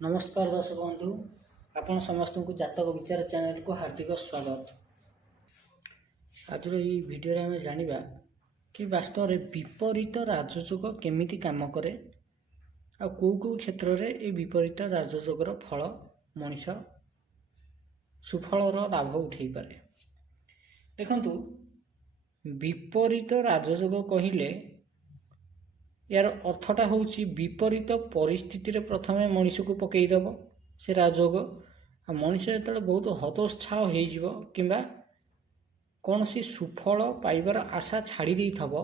नमस्कार दर्शक बंधु, आपण समस्त को जातक विचार चैनल को हार्दिक स्वागत। आज भिडियो आम जाना कि वास्तव में विपरीत राजयोग केमिति काम करे आ कौ क्षेत्र में ये विपरीत राजयोगर फल मनीष सुफलर लाभ उठे पारे। देखंतु विपरीत राजयोग कहले यार अर्थटा हूँ विपरीत परिस्थिति रे प्रथमे मनीष को पकईदेव से राजयोग आ मनीष जो बहुत हतोत्साह हो किंबा कौन सी सुफल पाइबार आशा छाड़ी दे थब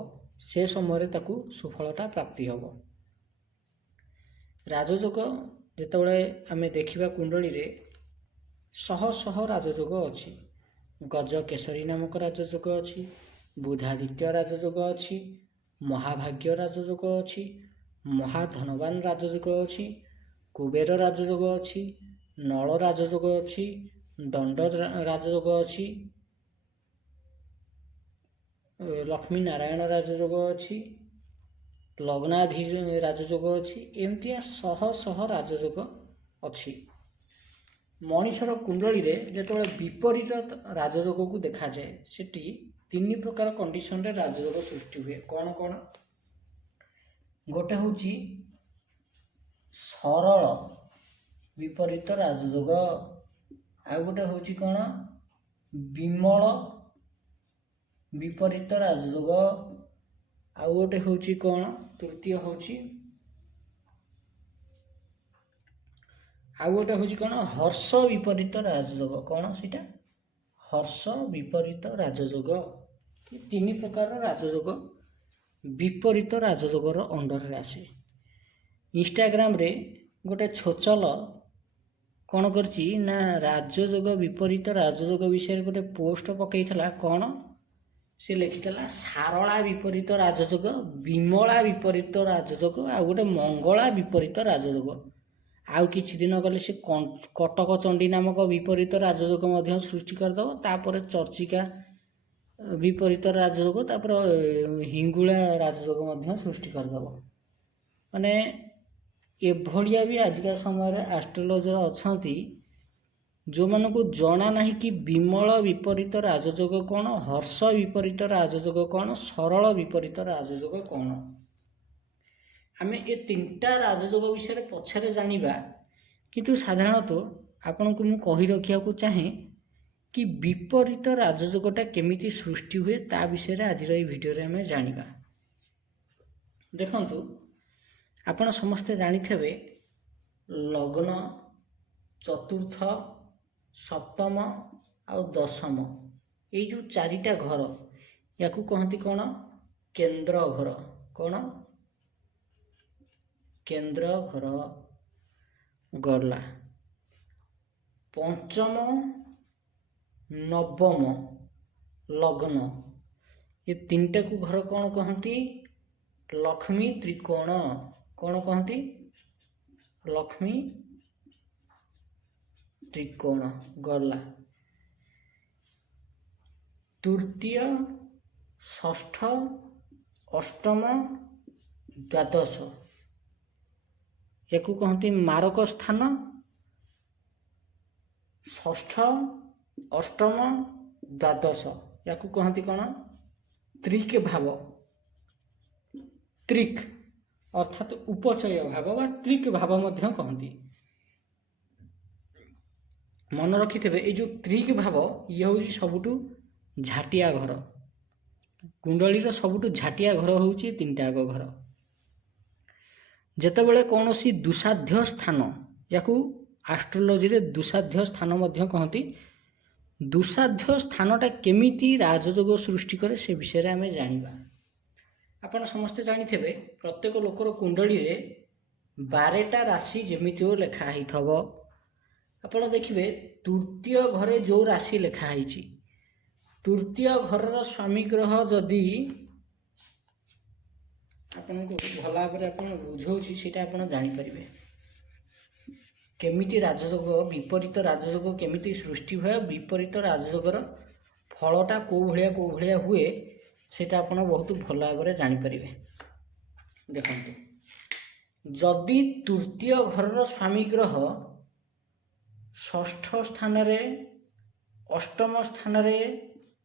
से समय ताकू सुफलता प्राप्ति हम। राजयोग जितेबाला आम देखा कुंडली रे शह शह राजयोग अच्छी। गज केसरी नामक राजयोग अच्छी, बुधादित्य राजयोग अच्छी, महाभाग्य राजयोग अच्छी, महाधनवान राजयोग अच्छी, कुबेर राजयोग अच्छी, नल राजयोग अच्छी, दंड राजयोग अच्छी, लक्ष्मी नारायण राजयोग अच्छी, लग्नाधि राजयोग अच्छी। एमती शह शह राजयोग अच्छी। मनीषर कुंडली रे जितेबाला विपरीत राजयोग को देखा जाए सेठी तीन प्रकार कंडीशन रे राजयोग सृष्टि हुए। कौन कौन? गोटे हूँ सरल विपरीत राजयोग, आ गोटे हूँ कौन विमल विपरीत राजयोग, आ गोटे हूँ कौन तृतीय हूँ आ गोटे हूँ कौन हर्ष विपरीत राजयोग। कौन सीटा? हर्ष विपरीत राजयोग। तीन प्रकार राजयोग विपरीत राजयोगर अंडर रे आसे। इंस्टाग्राम रे गोटे छोचल कौन करची ना राजयोग विपरीत राजयोग विषय गोटे पोस्ट पकईला। कौन से लिखिला सारला विपरीत राजयोग, विमला विपरीत राजयोग, आ गोटे मंगला विपरीत राजयोग। आउ किछि दिन गले से कटक चंडी नामक विपरीत राजयोग मध्य सृष्टि करदेव। तापर चर्चिका विपरीत राजयोग, तापर हिंगुला राजयोग मध्य सृष्टि करदेव। माने एभलिया भी आजिका समय एस्ट्रोलॉजर अछंती जो मानको जना नहीं कि विमल विपरीत राजयोग कौन, हर्ष विपरीत राजयोग कौन, सरल विपरीत राजयोग कौन। आमे ए तीनटा राजयोग विषय पछरे जानिबा, किंतु साधारणतः आपन को मु कहि रखिया को चाहे कि विपरीत राजयोगटा केमिति सृष्टि हुए ता विषय आज भिडियो रे आमे जानिबा। देखंतु आपण समस्ते जानिथेबे लग्न, चतुर्थ, सप्तम आ दशम ये जो चारिटा घर याकू कहती कौन केंद्र घर। कौन? केंद्र घर गला। पंचम नवम लग्न ये तीनटा को घर कौन कहती? लक्ष्मी त्रिकोण। कौन कहती? लक्ष्मी त्रिकोण गला। तृतीय, षष्ठ, अष्टम, द्वादश याकू कहती मारक स्थान। षष्ठ, अष्टम, द्वादश याकू कहती कौन? त्रिक भाव। त्रिक अर्थात उपचय भाव बा त्रिक भाव मध्य कहती। मन रखिथे ये जो त्रिक भाव ये हूँ सबुठू झाटिया घर। कुंडली सबुठू झाटिया घर हूँ तीनटा घर। जेतेबेले कौन सी दुसाध्य स्थान याकू एस्ट्रोलॉजी रे दुसाध्य स्थान मध्य कहती। दुसाध्य स्थानटा केमिति राजयोग सृष्टि करे से विषय रे आमे जानिबा। आपण समस्ते जानिथेबे प्रत्येक लोकर कुंडली रे 12टा राशि जेमिति हो लेखा ही थबो। आपण देखिबे तृतीय घरे जो राशि लेखा हिची, तृतीय घरर स्वामी ग्रह जदि आपण को भल भाव आपण बुझौछि सेटा आपण जानि परिबे केमिति राजयोग विपरीत राजयोग केमिति सृष्टि हुए, विपरीत राजयोगर फलटा को भलिया हुए सेटा आपण बहुत भल भाव जानि परिबे। देखंतु ଯଦି ତୃତୀୟ ଘରର ସ୍ୱାମୀ ଗ୍ରହ ଷଷ୍ଠ ସ୍ଥାନରେ, ଅଷ୍ଟମ ସ୍ଥାନରେ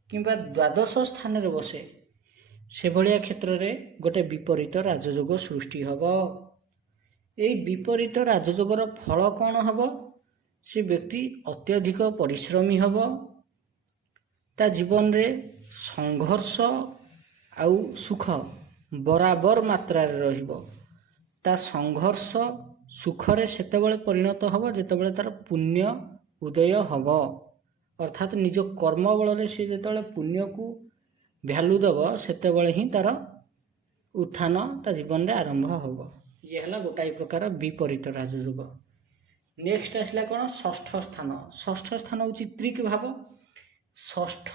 କିମ୍ବା ଦ୍ୱାଦଶ ସ୍ଥାନରେ ବସେ, ସେଭଳିଆ କ୍ଷେତ୍ରରେ ଗୋଟେ ବିପରୀତ ରାଜଯୋଗ ସୃଷ୍ଟି ହେବ। ଏହି ବିପରୀତ ରାଜଯୋଗର ଫଳ କ'ଣ ହେବ? ସେ ବ୍ୟକ୍ତି ଅତ୍ୟଧିକ ପରିଶ୍ରମୀ ହେବ, ତା ଜୀବନରେ ସଂଘର୍ଷ ଆଉ ସୁଖ ବରାବର ମାତ୍ରାରେ ରହିବ। ତା ସଂଘର୍ଷ ସୁଖରେ ସେତେବେଳେ ପରିଣତ ହେବ ଯେତେବେଳେ ତାର ପୁଣ୍ୟ ଉଦୟ ହେବ, ଅର୍ଥାତ୍ ନିଜ କର୍ମ ବଳରେ ସେ ଯେତେବେଳେ ପୁଣ୍ୟକୁ ଭ୍ୟାଲୁ ଦେବ ସେତେବେଳେ ହିଁ ତାର ଉତ୍ଥାନ ତା ଜୀବନରେ ଆରମ୍ଭ ହେବ। ଇଏ ହେଲା ଗୋଟାଏ ପ୍ରକାର ବିପରୀତ ରାଜଯୋଗ। ନେକ୍ସଟ ଆସିଲା କ'ଣ? ଷଷ୍ଠ ସ୍ଥାନ। ଷଷ୍ଠ ସ୍ଥାନ ହେଉଛି ତ୍ରିକ୍ ଭାବ। ଷଷ୍ଠ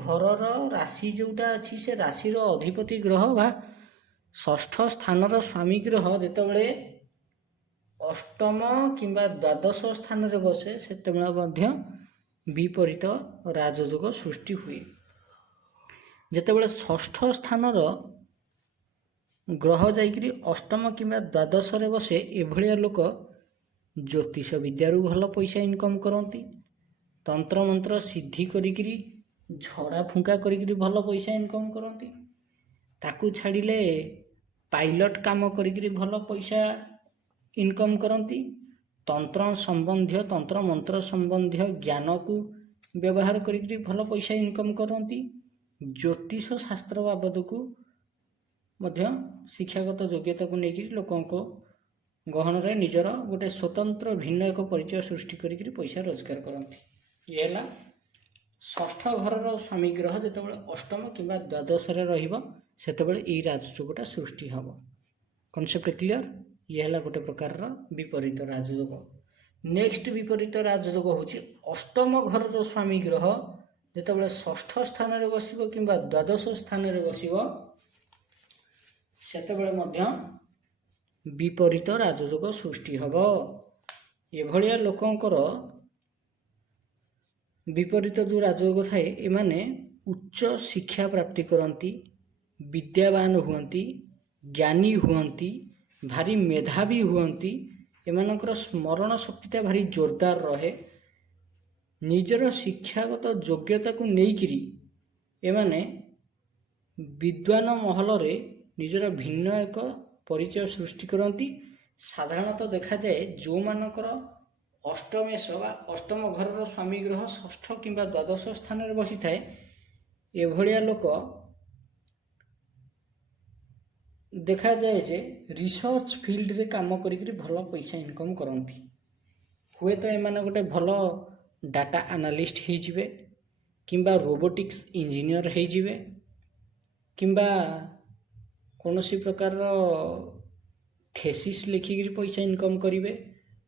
ଘରର ରାଶି ଯେଉଁଟା ଅଛି ସେ ରାଶିର ଅଧିପତି ଗ୍ରହ ବା ଷଷ୍ଠ ସ୍ଥାନର ସ୍ୱାମୀ ଗ୍ରହ ଯେତେବେଳେ ଅଷ୍ଟମ କିମ୍ବା ଦ୍ୱାଦଶ ସ୍ଥାନରେ ବସେ ସେତେବେଳେ ମଧ୍ୟ ବିପରୀତ ରାଜଯୋଗ ସୃଷ୍ଟି ହୁଏ। ଯେତେବେଳେ ଷଷ୍ଠ ସ୍ଥାନର ଗ୍ରହ ଯାଇକରି ଅଷ୍ଟମ କିମ୍ବା ଦ୍ୱାଦଶରେ ବସେ, ଏଭଳିଆ ଲୋକ ଜ୍ୟୋତିଷ ବିଦ୍ୟାରୁ ଭଲ ପଇସା ଇନକମ୍ କରନ୍ତି, ତନ୍ତ୍ରମନ୍ତ୍ର ସିଦ୍ଧି କରିକିରି ଝଡ଼ା ଫୁଙ୍କା କରିକିରି ଭଲ ପଇସା ଇନକମ୍ କରନ୍ତି। ତାକୁ ଛାଡ଼ିଲେ ପାଇଲଟ୍ କାମ କରିକିରି ଭଲ ପଇସା ଇନକମ୍ କରନ୍ତି। ତନ୍ତ୍ର ସମ୍ବନ୍ଧୀୟ, ତନ୍ତ୍ର ମନ୍ତ୍ର ସମ୍ବନ୍ଧୀୟ ଜ୍ଞାନକୁ ବ୍ୟବହାର କରିକିରି ଭଲ ପଇସା ଇନକମ୍ କରନ୍ତି। ଜ୍ୟୋତିଷ ଶାସ୍ତ୍ର ବାବଦକୁ ମଧ୍ୟ ଶିକ୍ଷାଗତ ଯୋଗ୍ୟତାକୁ ନେଇକରି ଲୋକଙ୍କ ଗହଣରେ ନିଜର ଗୋଟେ ସ୍ୱତନ୍ତ୍ର ଭିନ୍ନ ଏକ ପରିଚୟ ସୃଷ୍ଟି କରିକିରି ପଇସା ରୋଜଗାର କରନ୍ତି। ଇଏ ହେଲା ଷଷ୍ଠ ଘରର ସ୍ୱାମୀ ଗ୍ରହ ଯେତେବେଳେ ଅଷ୍ଟମ କିମ୍ବା ଦ୍ୱାଦଶରେ ରହିବ ସେତେବେଳେ ଏଇ ରାଜଯୋଗଟା ସୃଷ୍ଟି ହେବ। Concept clear? ଇଏ ହେଲା ଗୋଟେ ପ୍ରକାରର ବିପରୀତ ରାଜଯୋଗ। ନେକ୍ସଟ ବିପରୀତ ରାଜଯୋଗ ହେଉଛି ଅଷ୍ଟମ ଘରର ସ୍ୱାମୀ ଗ୍ରହ ଯେତେବେଳେ ଷଷ୍ଠ ସ୍ଥାନରେ ବସିବ କିମ୍ବା ଦ୍ୱାଦଶ ସ୍ଥାନରେ ବସିବ ସେତେବେଳେ ମଧ୍ୟ ବିପରୀତ ରାଜଯୋଗ ସୃଷ୍ଟି ହେବ। ଏଭଳିଆ ଲୋକଙ୍କର ବିପରୀତ ଯେଉଁ ରାଜଯୋଗ ଥାଏ, ଏମାନେ ଉଚ୍ଚ ଶିକ୍ଷା ପ୍ରାପ୍ତି କରନ୍ତି, ବିଦ୍ୟାବାନ ହୁଅନ୍ତି, ଜ୍ଞାନୀ ହୁଅନ୍ତି, ଭାରି ମେଧାବୀ ହୁଅନ୍ତି, ଏମାନଙ୍କର ସ୍ମରଣ ଶକ୍ତିଟା ଭାରି ଜୋରଦାର ରହେ। ନିଜର ଶିକ୍ଷାଗତ ଯୋଗ୍ୟତାକୁ ନେଇକିରି ଏମାନେ ବିଦ୍ୱାନ ମହଲରେ ନିଜର ଭିନ୍ନ ଏକ ପରିଚୟ ସୃଷ୍ଟି କରନ୍ତି। ସାଧାରଣତଃ ଦେଖାଯାଏ ଯେଉଁମାନଙ୍କର ଅଷ୍ଟମେଶ ବା ଅଷ୍ଟମ ଘରର ସ୍ୱାମୀ ଗ୍ରହ ଷଷ୍ଠ କିମ୍ବା ଦ୍ୱାଦଶ ସ୍ଥାନରେ ବସିଥାଏ, ଏଭଳିଆ ଲୋକ ଦେଖାଯାଏ ଯେ ରିସର୍ଚ୍ଚ ଫିଲ୍ଡରେ କାମ କରିକିରି ଭଲ ପଇସା ଇନକମ୍ କରନ୍ତି। ହୁଏତ ଏମାନେ ଗୋଟେ ଭଲ ଡାଟା ଆନାଲିଷ୍ଟ ହେଇଯିବେ, କିମ୍ବା ରୋବୋଟିକ୍ସ ଇଞ୍ଜିନିୟର ହେଇଯିବେ, କିମ୍ବା କୌଣସି ପ୍ରକାରର ଥେସିସ୍ ଲେଖିକିରି ପଇସା ଇନକମ୍ କରିବେ,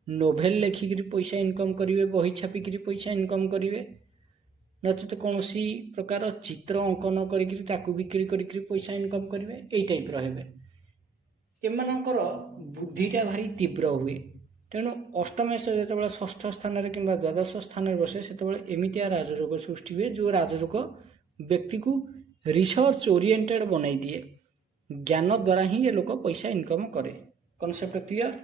ନୋଭେଲ୍ ଲେଖିକିରି ପଇସା ଇନକମ୍ କରିବେ, ବହି ଛାପିକିରି ପଇସା ଇନକମ୍ କରିବେ, ନଚେତ କୌଣସି ପ୍ରକାର ଚିତ୍ର ଅଙ୍କନ କରିକିରି ତାକୁ ବିକ୍ରି କରିକିରି ପଇସା ଇନକମ୍ କରିବେ, ଏଇ ଟାଇପ୍ର ହେବେ। ଏମାନଙ୍କର ବୁଦ୍ଧିଟା ଭାରି ତୀବ୍ର ହୁଏ। ତେଣୁ ଅଷ୍ଟମେଶ ଯେତେବେଳେ ଷଷ୍ଠ ସ୍ଥାନରେ କିମ୍ବା ଦ୍ୱାଦଶ ସ୍ଥାନରେ ବସେ ସେତେବେଳେ ଏମିତିଆ ରାଜଯୋଗ ସୃଷ୍ଟି ହୁଏ ଯେଉଁ ରାଜଯୋଗ ବ୍ୟକ୍ତିକୁ ରିସର୍ଚ୍ଚ ଓରିଏଣ୍ଟେଡ଼ ବନାଇ ଦିଏ। ଜ୍ଞାନ ଦ୍ୱାରା ହିଁ ଏ ଲୋକ ପଇସା ଇନକମ୍ କରେ। Concept clear?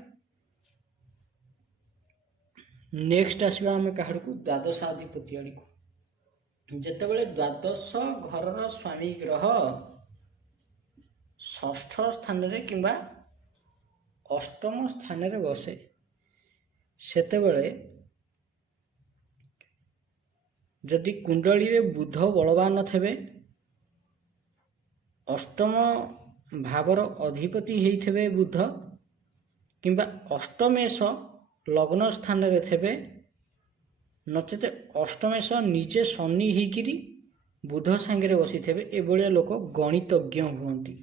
ନେକ୍ସଟ ଆସିବା ଆମେ କାହାକୁ? ଦ୍ୱାଦଶାଧିପତି ଆଡ଼ିକୁ। ଯେତେବେଳେ ଦ୍ୱାଦଶ ଘରର ସ୍ୱାମୀ ଗ୍ରହ ଷଷ୍ଠ ସ୍ଥାନରେ କିମ୍ବା ଅଷ୍ଟମ ସ୍ଥାନରେ ବସେ ସେତେବେଳେ ଯଦି କୁଣ୍ଡଳୀରେ ବୁଧ ବଳବାନ ଥିବେ, ଅଷ୍ଟମ ଭାବର ଅଧିପତି ହେଇଥିବେ ବୁଧ, କିମ୍ବା ଅଷ୍ଟମେଶ ଲଗ୍ନ ସ୍ଥାନରେ ଥିବେ, ନଚେତ ଅଷ୍ଟମେଶ ନିଜେ ଶନି ହେଇକିରି ବୁଧ ସାଙ୍ଗରେ ବସିଥିବେ, ଏଭଳିଆ ଲୋକ ଗଣିତଜ୍ଞ ହୁଅନ୍ତି।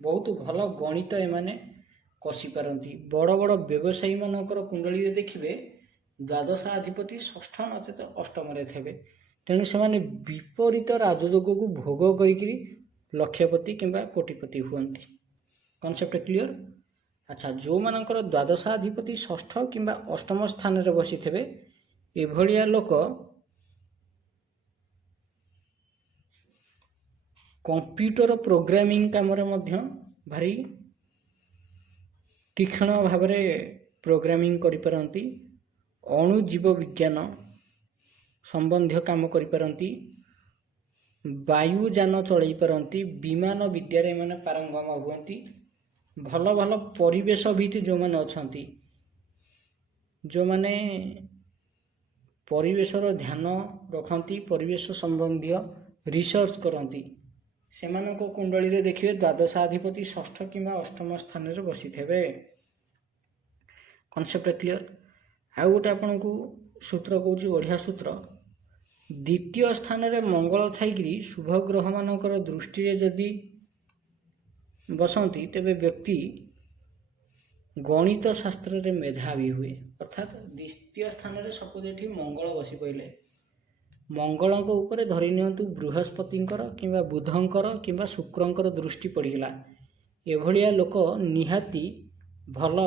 ବହୁତ ଭଲ ଗଣିତ ଏମାନେ କଷିପାରନ୍ତି। ବଡ଼ ବଡ଼ ବ୍ୟବସାୟୀମାନଙ୍କର କୁଣ୍ଡଳୀରେ ଦେଖିବେ ଦ୍ୱାଦଶାଧିପତି ଷଷ୍ଠ ନଚେତ ଅଷ୍ଟମରେ ଥିବେ। ତେଣୁ ସେମାନେ ବିପରୀତ ରାଜଯୋଗକୁ ଭୋଗ କରିକିରି ଲକ୍ଷପତି କିମ୍ବା କୋଟିପତି ହୁଅନ୍ତି। Concept clear? ଆଚ୍ଛା, ଯେଉଁମାନଙ୍କର ଦ୍ୱାଦଶାଧିପତି ଷଷ୍ଠ କିମ୍ବା ଅଷ୍ଟମ ସ୍ଥାନରେ ବସିଥିବେ ଏଭଳିଆ ଲୋକ କମ୍ପ୍ୟୁଟର ପ୍ରୋଗ୍ରାମିଂ କାମରେ ମଧ୍ୟ ଭାରି ତୀକ୍ଷ୍ଣ ଭାବରେ ପ୍ରୋଗ୍ରାମିଂ କରିପାରନ୍ତି, ଅଣୁଜୀବ ବିଜ୍ଞାନ ସମ୍ବନ୍ଧୀୟ କାମ କରିପାରନ୍ତି, ବାୟୁଯାନ ଚଳାଇ ପାରନ୍ତି, ବିମାନ ବିଦ୍ୟାରେ ଏମାନେ ପାରଙ୍ଗମ ହୁଅନ୍ତି। ଭଲ ଭଲ ପରିବେଶବିତ୍ ଯେଉଁମାନେ ଅଛନ୍ତି, ଯେଉଁମାନେ ପରିବେଶର ଧ୍ୟାନ ରଖନ୍ତି, ପରିବେଶ ସମ୍ବନ୍ଧୀୟ ରିସର୍ଚ୍ଚ କରନ୍ତି, ସେମାନଙ୍କ କୁଣ୍ଡଳୀରେ ଦେଖିବେ ଦ୍ୱାଦଶାଧିପତି ଷଷ୍ଠ କିମ୍ବା ଅଷ୍ଟମ ସ୍ଥାନରେ ବସିଥିବେ। Concept clear. ଆଉ ଗୋଟେ ଆପଣଙ୍କୁ ସୂତ୍ର କହୁଛି, ବଢ଼ିଆ ସୂତ୍ର। ଦ୍ୱିତୀୟ ସ୍ଥାନରେ ମଙ୍ଗଳ ଥାଇକିରି ଶୁଭ ଗ୍ରହମାନଙ୍କର ଦୃଷ୍ଟିରେ ଯଦି ବସନ୍ତି ତେବେ ବ୍ୟକ୍ତି ଗଣିତ ଶାସ୍ତ୍ରରେ ମେଧାବୀ ହୁଏ। ଅର୍ଥାତ୍ ଦ୍ୱିତୀୟ ସ୍ଥାନରେ ସପୋଜ ଏଠି ମଙ୍ଗଳ ବସି ପଡ଼ିଲେ, ମଙ୍ଗଳଙ୍କ ଉପରେ ଧରି ନିଅନ୍ତୁ ବୃହସ୍ପତିଙ୍କର କିମ୍ବା ବୁଧଙ୍କର କିମ୍ବା ଶୁକ୍ରଙ୍କର ଦୃଷ୍ଟି ପଡ଼ିଗଲା, ଏଭଳିଆ ଲୋକ ନିହାତି ଭଲ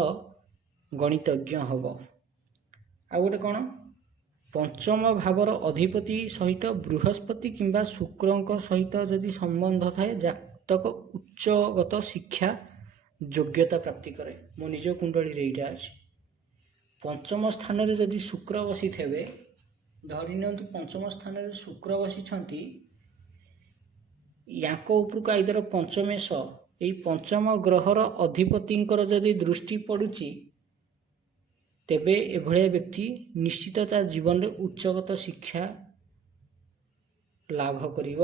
ଗଣିତଜ୍ଞ ହେବ। ଆଉ ଗୋଟେ କ'ଣ, ପଞ୍ଚମ ଭାବର ଅଧିପତି ସହିତ ବୃହସ୍ପତି କିମ୍ବା ଶୁକ୍ରଙ୍କ ସହିତ ଯଦି ସମ୍ବନ୍ଧ ଥାଏ, ଜାତକ ଉଚ୍ଚଗତ ଶିକ୍ଷା ଯୋଗ୍ୟତା ପ୍ରାପ୍ତି କରେ। ମୋ ନିଜ କୁଣ୍ଡଳୀରେ ଏଇଟା ଅଛି। ପଞ୍ଚମ ସ୍ଥାନରେ ଯଦି ଶୁକ୍ର ବସିଥିବେ, ଧରି ନିଅନ୍ତୁ ପଞ୍ଚମ ସ୍ଥାନରେ ଶୁକ୍ର ବସିଛନ୍ତି, ୟାଙ୍କ ଉପରକୁ ଆଇଦର ପଞ୍ଚମେଶ, ଏଇ ପଞ୍ଚମ ଗ୍ରହର ଅଧିପତିଙ୍କର ଯଦି ଦୃଷ୍ଟି ପଡ଼ୁଛି, ତେବେ ଏଭଳିଆ ବ୍ୟକ୍ତି ନିଶ୍ଚିତ ତା ଜୀବନରେ ଉଚ୍ଚଗତ ଶିକ୍ଷା ଲାଭ କରିବ।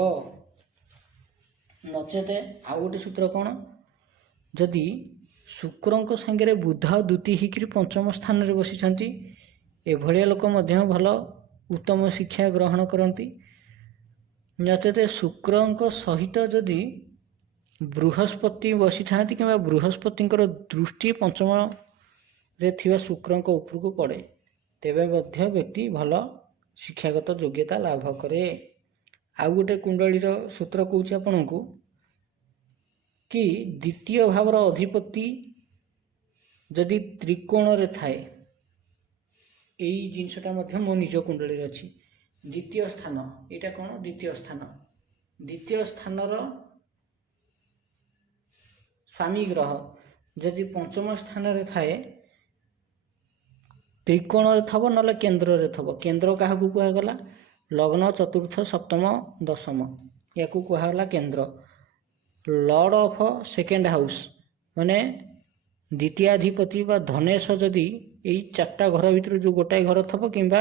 ନଚେତ ଆଉ ଗୋଟେ ସୂତ୍ର କ'ଣ, ଯଦି ଶୁକ୍ରଙ୍କ ସାଙ୍ଗରେ ବୁଧ ଦ୍ୱିତୀୟ ହେଇକରି ପଞ୍ଚମ ସ୍ଥାନରେ ବସିଛନ୍ତି, ଏଭଳିଆ ଲୋକ ମଧ୍ୟ ଭଲ ଉତ୍ତମ ଶିକ୍ଷା ଗ୍ରହଣ କରନ୍ତି। ନଚେତ ଶୁକ୍ରଙ୍କ ସହିତ ଯଦି ବୃହସ୍ପତି ବସିଥାନ୍ତି କିମ୍ବା ବୃହସ୍ପତିଙ୍କର ଦୃଷ୍ଟି ପଞ୍ଚମରେ ଥିବା ଶୁକ୍ରଙ୍କ ଉପରକୁ ପଡ଼େ, ତେବେ ମଧ୍ୟ ବ୍ୟକ୍ତି ଭଲ ଶିକ୍ଷାଗତ ଯୋଗ୍ୟତା ଲାଭ କରେ। ଆଉ ଗୋଟେ କୁଣ୍ଡଳୀର ସୂତ୍ର କହୁଛି ଆପଣଙ୍କୁ କି ଦ୍ୱିତୀୟ ଭାବର ଅଧିପତି ଯଦି ତ୍ରିକୋଣରେ ଥାଏ, ଏଇ ଜିନିଷଟା ମଧ୍ୟ ମୋ ନିଜ କୁଣ୍ଡଳୀରେ ଅଛି। ଦ୍ୱିତୀୟ ସ୍ଥାନ, ଏଇଟା କ'ଣ, ଦ୍ୱିତୀୟ ସ୍ଥାନ, ଦ୍ୱିତୀୟ ସ୍ଥାନର ସ୍ୱାମୀ ଗ୍ରହ ଯଦି ପଞ୍ଚମ ସ୍ଥାନରେ ଥାଏ, ତ୍ରିକୋଣରେ ଥବ ନହେଲେ କେନ୍ଦ୍ରରେ ଥବ। କେନ୍ଦ୍ର କାହାକୁ କୁହାଗଲା, ଲଗ୍ନ, ଚତୁର୍ଥ, ସପ୍ତମ, ଦଶମ, ୟାକୁ କୁହାଗଲା କେନ୍ଦ୍ର। ଲର୍ଡ଼ ଅଫ୍ ସେକେଣ୍ଡ ହାଉସ୍ ମାନେ ଦ୍ୱିତୀୟାଧିପତି ବା ଧନେଶ ଯଦି ଏଇ ଚାରିଟା ଘର ଭିତରୁ ଯେଉଁ ଗୋଟାଏ ଘର ଥବ, କିମ୍ବା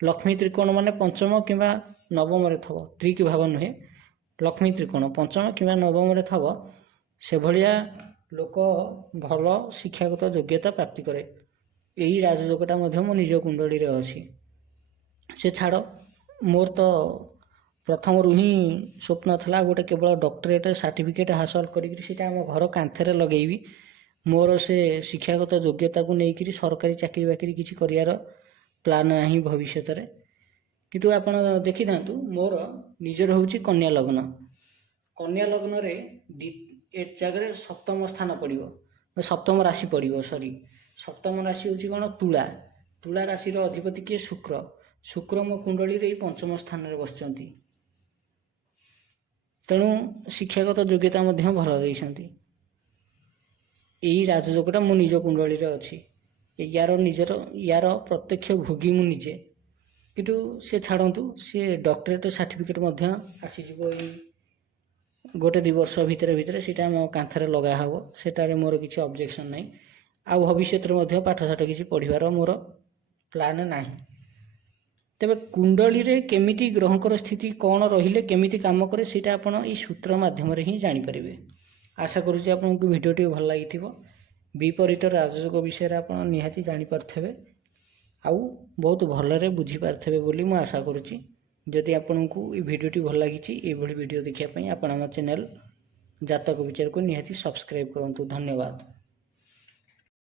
ଲକ୍ଷ୍ମୀ ତ୍ରିକୋଣ ମାନେ ପଞ୍ଚମ କିମ୍ବା ନବମରେ ଥବ, ତ୍ରିକ ଭାବ ନୁହେଁ, ଲକ୍ଷ୍ମୀ ତ୍ରିକୋଣ ପଞ୍ଚମ କିମ୍ବା ନବମରେ ଥବ, ସେଭଳିଆ ଲୋକ ଭଲ ଶିକ୍ଷାଗତ ଯୋଗ୍ୟତା ପ୍ରାପ୍ତି କରେ। ଏହି ରାଜଯୋଗଟା ମଧ୍ୟ ମୋ ନିଜ କୁଣ୍ଡଳୀରେ ଅଛି। ସେ ଛାଡ଼, ମୋର ତ ପ୍ରଥମରୁ ହିଁ ସ୍ୱପ୍ନ ଥିଲା ଗୋଟେ କେବଳ ଡକ୍ଟରେଟ୍ ସାର୍ଟିଫିକେଟ୍ ହାସଲ କରିକିରି ସେଇଟା ଆମ ଘର କାନ୍ଥରେ ଲଗେଇବି। ମୋର ସେ ଶିକ୍ଷାଗତ ଯୋଗ୍ୟତାକୁ ନେଇକରି ସରକାରୀ ଚାକିରି ବାକିରି କିଛି କରିବାର ପ୍ଲାନ୍ ନାହିଁ ଭବିଷ୍ୟତରେ। କିନ୍ତୁ ଆପଣ ଦେଖିଥାନ୍ତୁ, ମୋର ନିଜର ହେଉଛି କନ୍ୟା ଲଗ୍ନ। କନ୍ୟା ଲଗ୍ନରେ ଏ ଜାଗାରେ ସପ୍ତମ ସ୍ଥାନ ପଡ଼ିବ, ସପ୍ତମ ରାଶି ପଡ଼ିବ, ସପ୍ତମ ରାଶି ହେଉଛି କ'ଣ, ତୁଳା। ତୁଳା ରାଶିର ଅଧିପତି କିଏ, ଶୁକ୍ର। ଶୁକ୍ର ମୋ କୁଣ୍ଡଳୀରେ ଏଇ ପଞ୍ଚମ ସ୍ଥାନରେ ବସିଛନ୍ତି। ତେଣୁ ଶିକ୍ଷାଗତ ଯୋଗ୍ୟତା ମଧ୍ୟ ଭଲ ଦେଇଛନ୍ତି। ଏଇ ରାଜଯୋଗଟା ମୋ ନିଜ କୁଣ୍ଡଳୀରେ ଅଛି। ୟାର ପ୍ରତ୍ୟକ୍ଷ ଭୋଗୀ ମୁଁ ନିଜେ। କିନ୍ତୁ ସେ ଛାଡ଼ନ୍ତୁ, ସେ ଡକ୍ଟରେଟ୍ ସାର୍ଟିଫିକେଟ୍ ମଧ୍ୟ ଆସିଯିବ ଏଇ 1-2 ବର୍ଷ ଭିତରେ ସେଇଟା ମୋ କାନ୍ଥରେ ଲଗା ହେବ। ସେଟାରେ ମୋର କିଛି ଅବଜେକ୍ସନ୍ ନାହିଁ। ଆଉ ଭବିଷ୍ୟତରେ ମଧ୍ୟ ପାଠଶାଠ କିଛି ପଢ଼ିବାର ମୋର ପ୍ଲାନ୍ ନାହିଁ। ତେବେ କୁଣ୍ଡଳୀରେ କେମିତି ଗ୍ରହଙ୍କର ସ୍ଥିତି କ'ଣ ରହିଲେ କେମିତି କାମ କରେ, ସେଇଟା ଆପଣ ଏଇ ସୂତ୍ର ମାଧ୍ୟମରେ ହିଁ ଜାଣିପାରିବେ। ଆଶା କରୁଛି ଆପଣଙ୍କୁ ଭିଡ଼ିଓଟି ଭଲ ଲାଗିଥିବ। ବିପରୀତ ରାଜଯୋଗ ବିଷୟରେ ଆପଣ ନିହାତି ଜାଣିପାରୁଥିବେ, ଆଉ ବହୁତ ଭଲରେ ବୁଝିପାରୁଥିବେ ବୋଲି ମୁଁ ଆଶା କରୁଛି। ଯଦି ଆପଣଙ୍କୁ এই ଭିଡ଼ିଓଟି ଭଲ ଲାଗିଛି, ଏଇଭଳି ଭିଡ଼ିଓ ଦେଖିବା ପାଇଁ ଆପଣ ଆମ ଚ୍ୟାନେଲ୍ ଜାତକ ବିଚାରକୁ ନିହାତି ସବସ୍କ୍ରାଇବ୍ କରନ୍ତୁ। ଧନ୍ୟବାଦ।